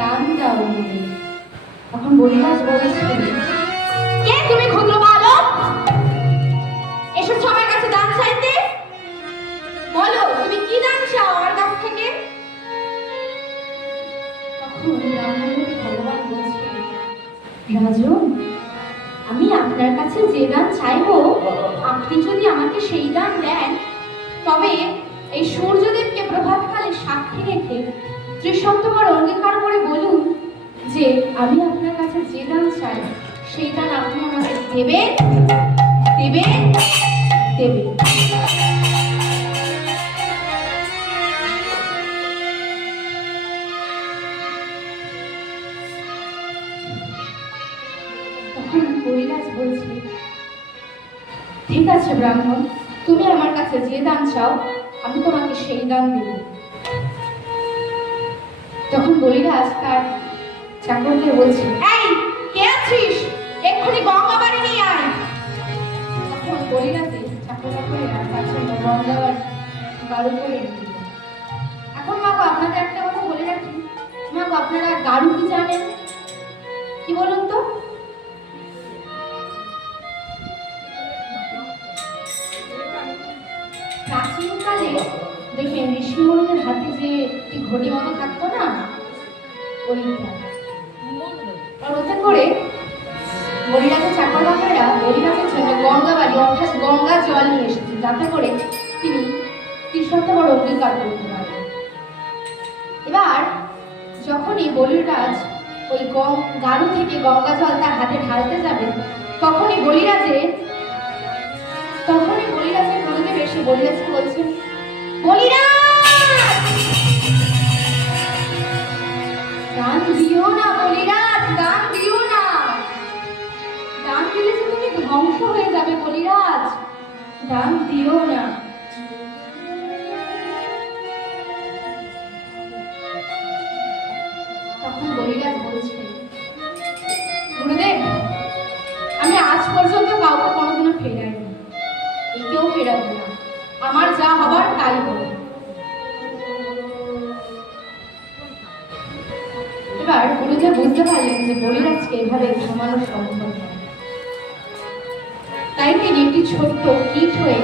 দান দাও বলে। তখন বলিরাজ বলেছিলেন, কে তুমি ক্ষুদ্র বালক, এসেছো আমার কাছে দান চাইতে? বলো তুমি কি দান চাও আমার কাছ থেকে? তখন ভগবান বলছেন, রাজন, আমি আপনার কাছে যে দান চাইবো আপনি যদি আমাকে সেই দান দেন, তবে এই সূর্যদেবকে প্রভাতকালে সাক্ষী রেখে ত্রিসপ্তবার অঙ্গীকার করে বলুন যে আমি আপনার কাছে যে দান চাই সেই দান আপনি আমাকে দেবেন দেবেন দেবেন। তখন বলিরাজ বলছে, ঠিক আছে ব্রাহ্মণ, তুমি আমার কাছে যে দান চাও আমি তোমাকে সেই দান দেব। তখন বলিরাজ তার চাকরকে বলছে, এই কে আছিস, এক্ষুনি গঙ্গা বাড়ি নিয়ে আয়। তখন বলিরাজে চাকররা করে তার জন্য গঙ্গা গাড়ু করে এনে দিল। এখন মাগো আপনাদের একটা কথা বলে রাখি, মাগো আপনারা গাড়ু কি জানেন? কি বলুন তো? প্রাচীনকালে দেখবেন ঋষিমুনিদের হাতে যে একটি ঘড়ি মতো থাকতো না, ওইটা আর ওতে করে বলিরাজের চাকর বাকরেরা বলিরাজের জন্য গঙ্গা বাড়ি অর্থাৎ গঙ্গা জল নিয়ে এসেছে, যাতে করে তিনি ত্রিসপ্তবার অঙ্গীকার করতে পারেন। এবার যখনই বলিরাজ ওই গাড়ু থেকে গঙ্গা জল তার হাতে ঢালতে যাবেন, তখনই বলিরাজের গুরুদেব এসে বলিরাজকে বলছেন, বলিরাজ দান দিও না, বলিরাজ দান দিও না, দান দিলে যে তুমি ধ্বংস হয়ে যাবে, বলিরাজ দান দিও না। তখন বলিরাজ বলছে, গুরুদেব আমি আজ পর্যন্ত কাউকে কোনোদিনও ফেরাইনি, কেউ ফেরাবো না, আমার যা হবার তাই হবে। এবার গুরুদেব বুঝতে পারলেন যে বলিরাজকে এভাবে থামানো সম্ভব নয়, তাই তিনি একটি ছোট্ট কীট হয়ে